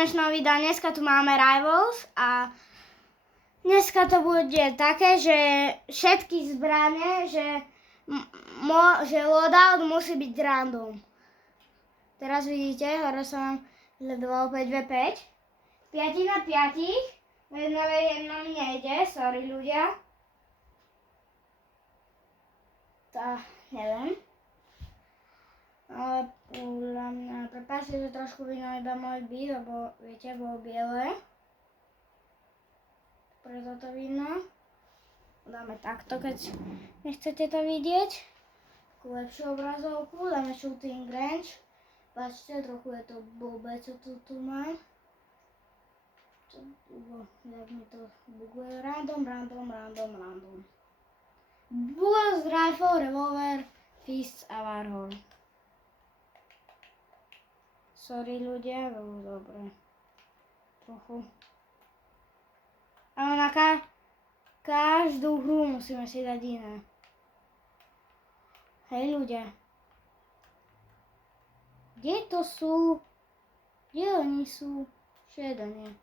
dnešného videa. Dneska tu máme Rivals a dneska to bude také, že všetky zbrane, že loadout musí byť random. Teraz vidíte, hore sa vám zledoval 5v5. 5 na 5. Jedna mi nejde, sorry ľudia. Tak, neviem. Ale podľa mňa, prepáčte, že trošku vidno iba môj byt, lebo viete, bolo biele. Preto to vidno. Dáme takto, keď nechcete to vidieť. Takú lepšiu obrazovku, dáme shooting range. Páčte, trochu je to blbé, čo tu mám. Jak mi to buguje. Random. Bullets, rifle, revolver, fists a warhol. Sorry ľudia, bolo dobre. Trochu. Ale na každú hru musíme si dať iné. Hej ľudia. Kde to sú? Kde oni sú? Šedo nie.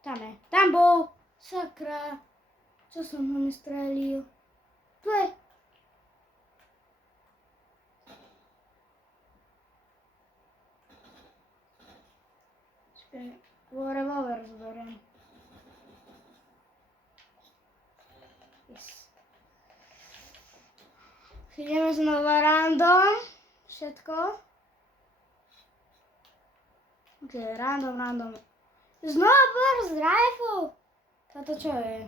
Tam je. Tam bol. Sakra. Čo som ho nestrelil? Tu je. Revolver zberiem. Yes. Ideme znova random. Všetko. Ok, random. Znova burst rifle. Toto čo je?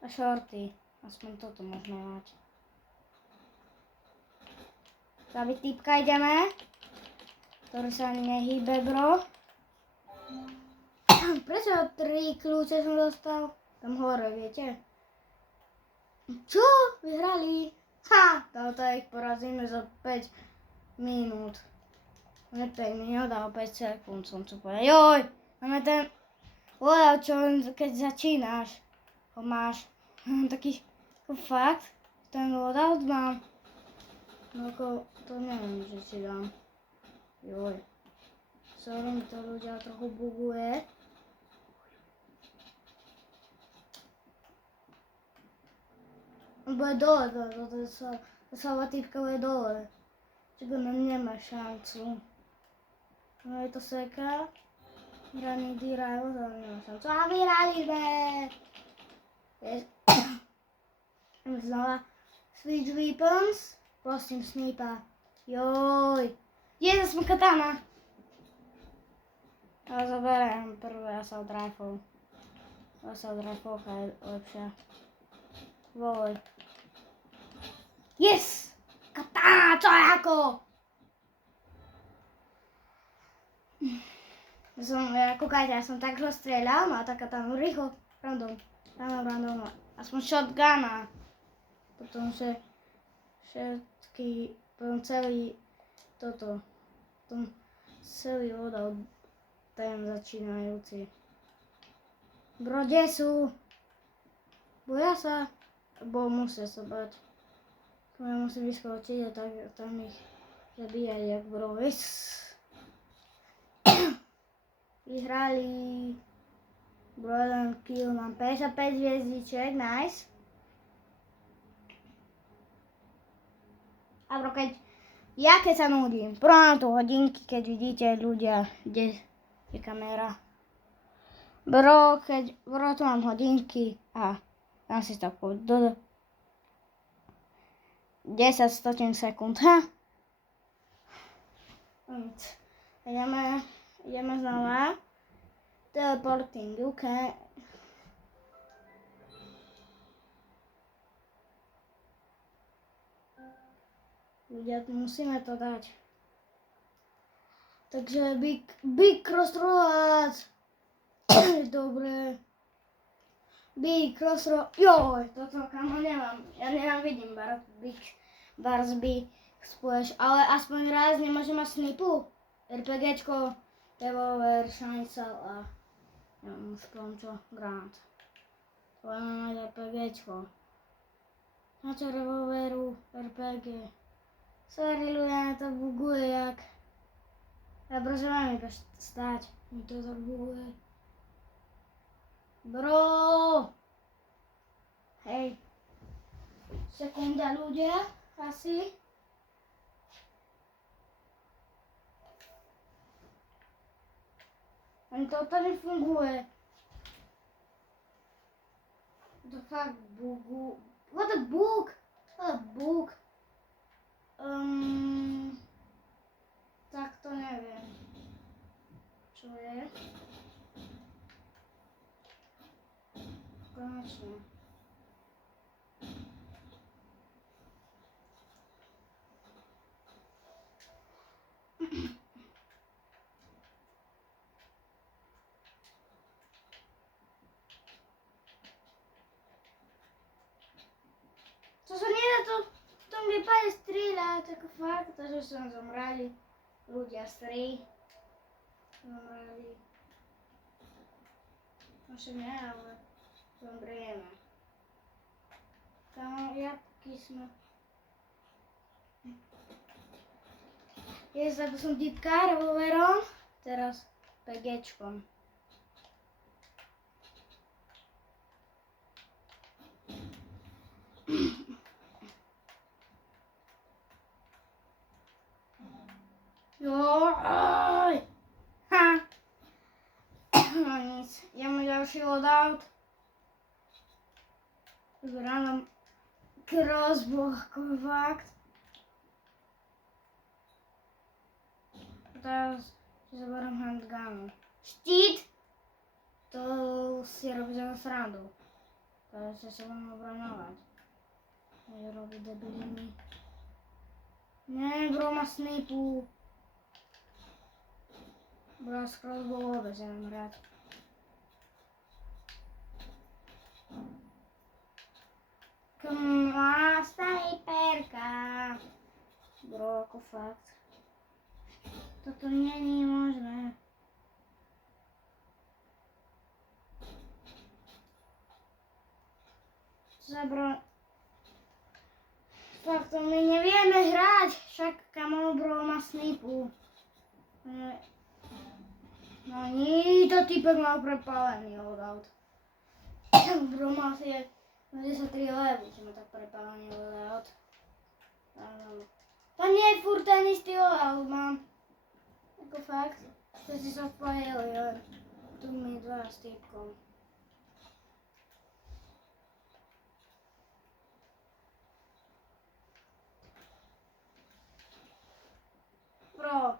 A shorty. Aspoň toto môžeme mať. Zabiť týpka ideme. Ktorý sa ani nehýbe, bro. Prečo 3 kľúče som dostal? Tam hore, viete? Čo? Vyhrali? Ha! Toto ich porazíme za 5 minút. Ne 5 minút, ale 5 sekúnd som chcel povedať. Joj! Máme ten loadout, čo keď začínaš, ho máš. Taký fakt, ten loadout mám. No ako, to neviem, že si dám. Joj. Sorry, mi to ľudia trochu buguje. On bude dole, to slabá týpka bude dole. Čiže on nemá šancu. No je to seka. Hraný D-Rival, to nemá šancu. A vyhrali sme! Znova switch weapons. Prosím, snipa. Joj. Jezus, som katana. Ale zoberiem prvé assault rifle. Assault rifle je lepšia. Voj. Yes! Katana, čo je ako? Kúkajte, ja som tak ho strieľal, má tá katana rýchlo, random. Aspoň shotguna. Potom všetky, potom celý toto. Potom celý loadout. Ten začínajúci. Bro, kde sú? Boja sa? Bo musia sa bať. Ja musím vyskočiť a tak tam ich zabíjať jak bro. Vyhrali. Bro, 1 kill, mám 55 hviezdiček, nice. A bro, keď sa nudím, prvom tu hodinky, keď vidíte ľudia, kde je kamera. Bro, tu mám hodinky a dám si stopku do 10 stotín sekúnd, ha? Ideme znova. Teleporting, OK. Ľudia, musíme to dať. Takže big crossroads. Dobre. Big crossroads. Joj, toto kamo nemám. Ja nenávidím big bars big splash. Ale aspoň raz nemôžem mať snipu. RPGčko, revolver, šajcal a neviem už poviem čo, granát. Budeme mať RPGčko. Na čo revolveru, RPG. Sorry ľudia, to buguje jak. Proszę mamy stać. Mi to zabuje. Bro! Hej. Sekunda ľudia. Asi. Ani to nefunguje. To fakt bugu. What a bug! What a bug! Tak to neviem. Čo je? Konečne. To sa nedá to v tom vypade strieľať, ako fakt, že som zomrali. Ľudia strí. Zomrali. Možno nie, ale zomrieme. Tam jaký sme. Ako som dipkár revolverom, teraz PGčkom. Joj! Ha! No nic, ideme ďalší loadout. Vyberám crossbow, ako fakt. Teraz si zoberiem handgunu. Štít! To si robí za srandu. Teraz sa budem obraňovať. Nie robí debiliny. Nie, bro má snipu. Bro, s crossbow vôbec neviem hrať. Má snajperka. Bro, ako fakt. Toto není možné. Zabro... Fakt, to my nevieme hrať. Však kamo, bro, má snipu. No ní, to typek mal prepálený loadout. Bro, má asi 10 level, či má tak prepálený loadout. To nie je furt ten istý loadout, mám. Ako fakt, to si sa spojili, ale tu mi dva s typkom. Bro,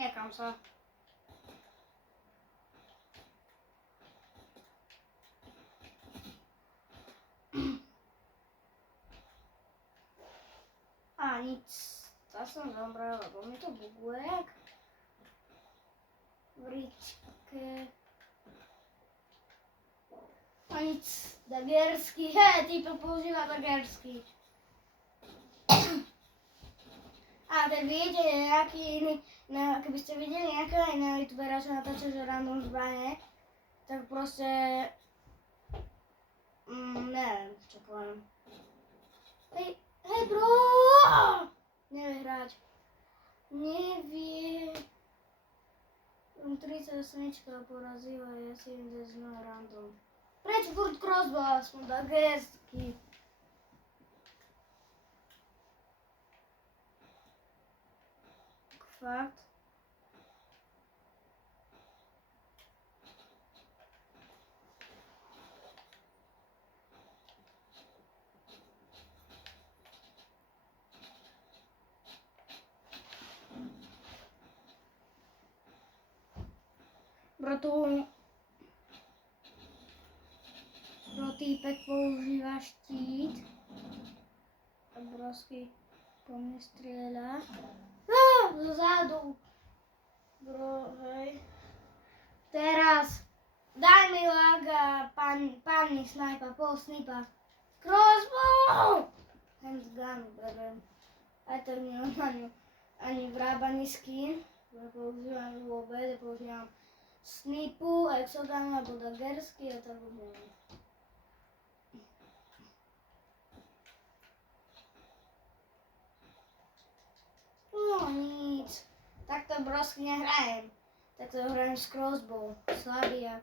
nekam sa. A nic, to som zomrel, lebo mi to buguje jak v ričke. A nic, dagersky, typo používa dagersky. A tak viete, nejaký iný, no, keby ste videli nejakého iného youtubera, čo natáča, že random zbrane, tak proste, neviem, čo poviem. Hej bro! Nevie hrať. Nevie. 38 porazila, ja si idem znova random. Prečo furt crossbow, aspoň dagersky. Fakt. Pro týpek používa štít. Obrovský po mne strieľa. Zozadu. Bro, hej. Teraz. Daj mi laga, pani snajpa, pol snipa. Crossbow! Handgun berem. Aj tak nemám ani vrába, ani skin. Používam vôbec, používam snipu, exogun alebo dagersky a tak vôbec. No nic. Takto brosky nehrajem. Takto hrajem s crossbow. Slabijak.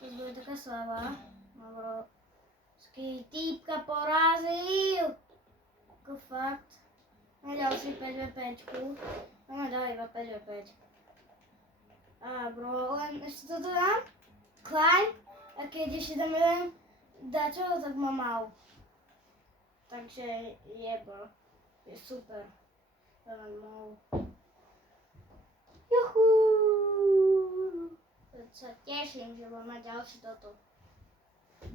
Crossbow je taká slabá. Obrovský týpka porazil. Ako fakt. Máme ďalší 5v5. Máme dali iba 5v5. A bro, len ešte toto dám. Climb. A keď ešte tam jeden dačo, tak ma mal. Takže jebo. Je super. Juhu. Sa teším, že budem mať ďalší toto.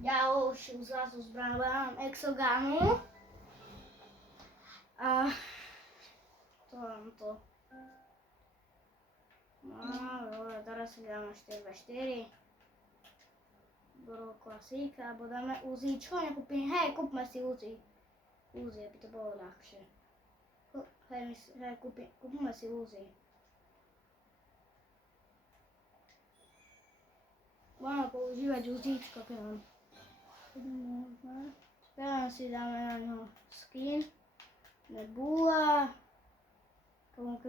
Ďalšiu zlatú zbraň, mám Exoganu. A to mám to. No, dobre, teraz si dáme 4v4. Bro, klasíka, alebo dáme Uzíčko, nekúpim, hej, kúpme si Uzi. Uzi, aby to bolo ľahšie. Hej, kúpme si Uzi. Budeme používať Uzíčko, keď mám. Teraz si dáme na ňo skin. Nebula. No,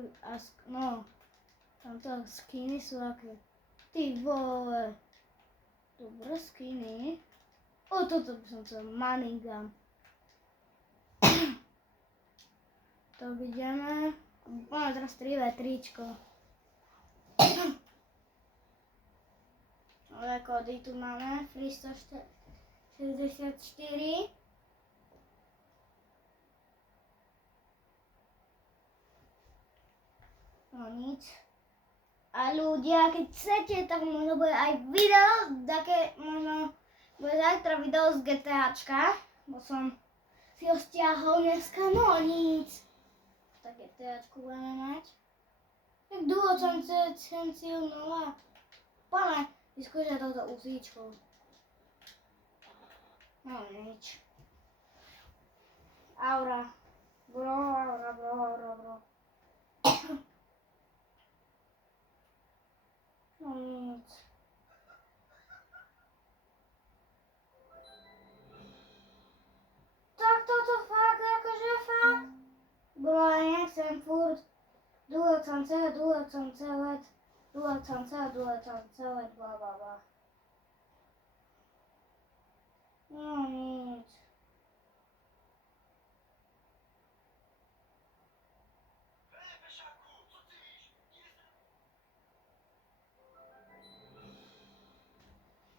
tamto skiny sú aké. Ty vole. Dobré skiny. O, toto by som chcel. Money gun. To vidíme. Máme teraz 3v3čko. Ale kódy tu máme. 364. No nic. A ľudia, keď chcete, tak možno bude aj video, také možno bude zajtra video z GTAčka, bo som si ho stiahol dneska, no nic. Tak GTAčku budeme mať. Tak duo Sensiu 0. Poďme vyskúšať toto Uzíčko. No nič. Aura. Bro. No nic. Tak toto fakt, akože fakt. Bro, ja nechcem furt. Duel celé, bla bla bla. No nic.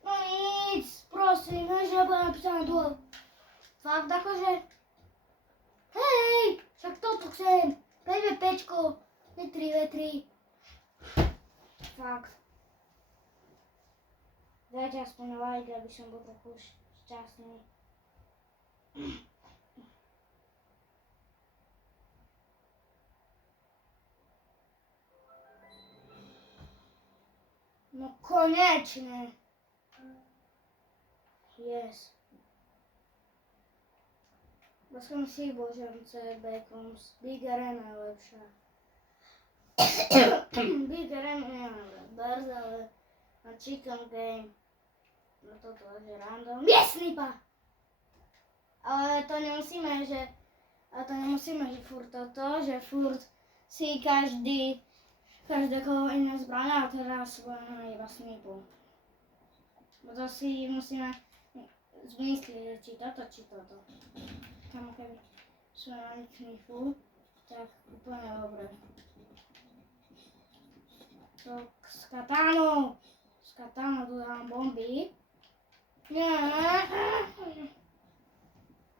No nic, prosím, že nebudem napísané duel. Fakt akože. Hej, však toto chcem. 5v5, nie 3v3. Fakt. Dajte aspoň like, aby som bol trochu šťastný. No konečne. Yes. Bo som si božance Backroms. Big Arena je lepšia. Big Arena je Bird, ale na Chicken Game. No toto je random. Snipa! Ale to nemusíme, že furt toto, že furt si každého iné zbraňa a teraz budeme iba snipu. Bo to si musíme zmyslieť, či toto. Tam keby sme mali snipu, tak úplne dobre. To s katánou tu dám bomby. Nie.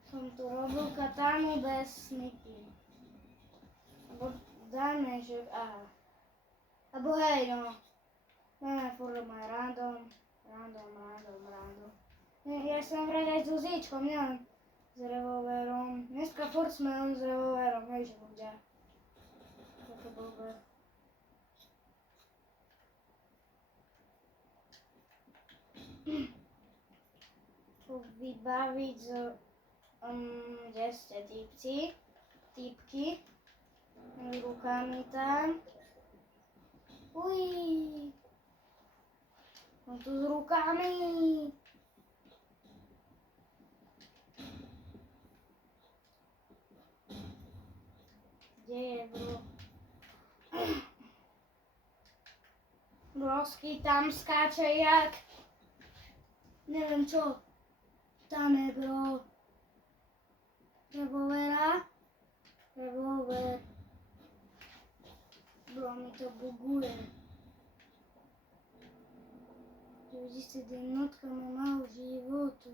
Som tu robil katánu bez snipy. Abo dajme, že aha. Abo hej, no. Ne, furt má random. Ja som hrať aj s Uzíčkom, neviem. S revolverom. Dneska furt sme len s revolverom, hej, že bude. Také blbé. Vybaviť z kde ste týpky rukami tam. Uj. On tu s rukami. deje, bro? Brosky tam skáče jak... Neviem čo. Tam je, bro. Revolvera. Revolver. Bro, mi to buguje. 91 má málo životu.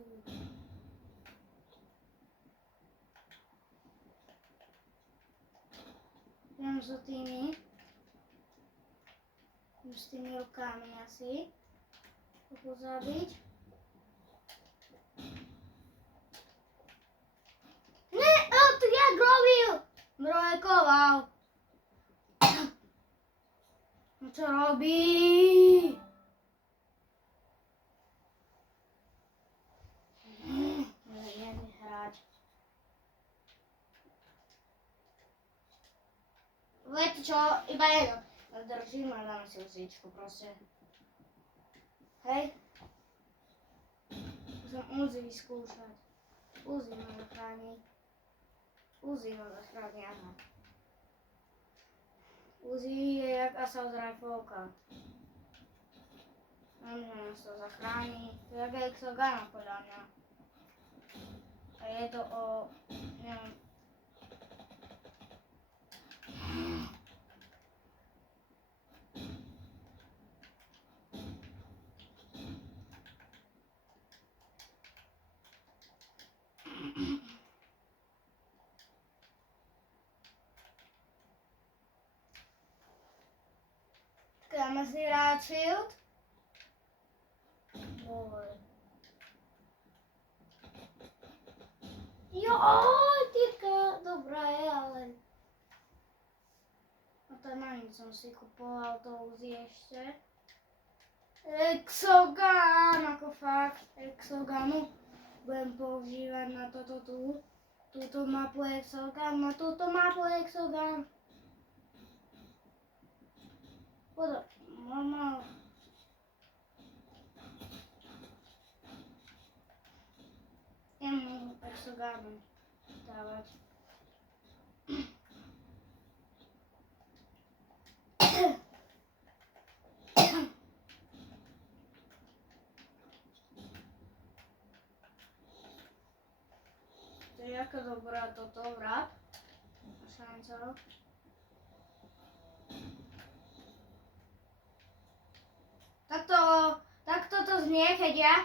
Idem za tými. S tými rukami asi. Ako zabiť. Ne, to jak robil? Brojkoval. No čo robí? Neviem hrať. Viete čo, iba jedno. Držím a dáme si uzičku proste. Hej. Musím Uzi vyskúšať. Uzi ma zachráni. Uzi ma zachráni, aha. Uzi je jak assault rifleka. Že nás to zachráni. To je jak Exogana podľa mňa. A je to o... neviem... Dáme si rád shield. Boj. Joj, týka dobrá je, ale... No to na nič som si kupoval to Uzi ešte. Exogan, ako fakt, Exoganu budem používať na toto tu. Túto mapu Exogan, na túto mapu Exogan. Mama. Jemu Exoganu dávať. To je jaká dobrá toto vrát. Šanca. Takto to znie, keď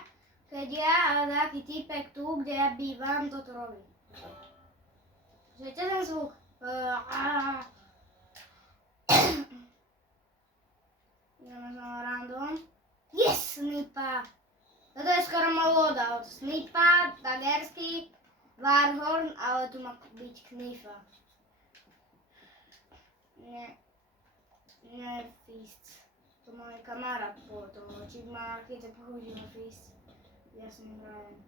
ja a taký týpek tu, kde ja bývam, toto robí. Žijete ten zvuk? Ideme znova random. Yes, snipa! Toto je skoro môj loadout. Snipa, Dagersky, Warhorn, ale tu má byť Knifa. Nie Fists. To môj kamarát po toho, či má, keď sa používa Fist. Ja s ním hrajem.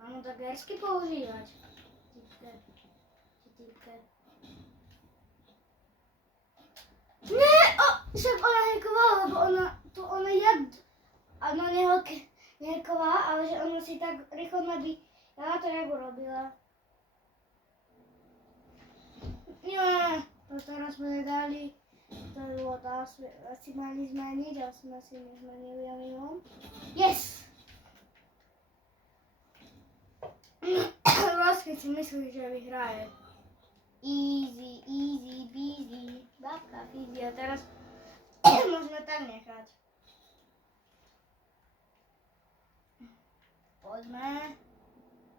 Mám mu Dagersky používať. Typke. Nie! Však ona hackovala, lebo ona jak... Ona nehackovala, ale že ona si tak rýchlo nabíjala to, jak urobila. Nie, to teraz sme nedali. To bolo to asi mali zmeniť, ale sme si nezmenili a minulom. Yes! Vlastne si myslí, že vyhraje. Easy, easy, beasy. Babka, easy. A teraz môžeme tak nechať. Poďme.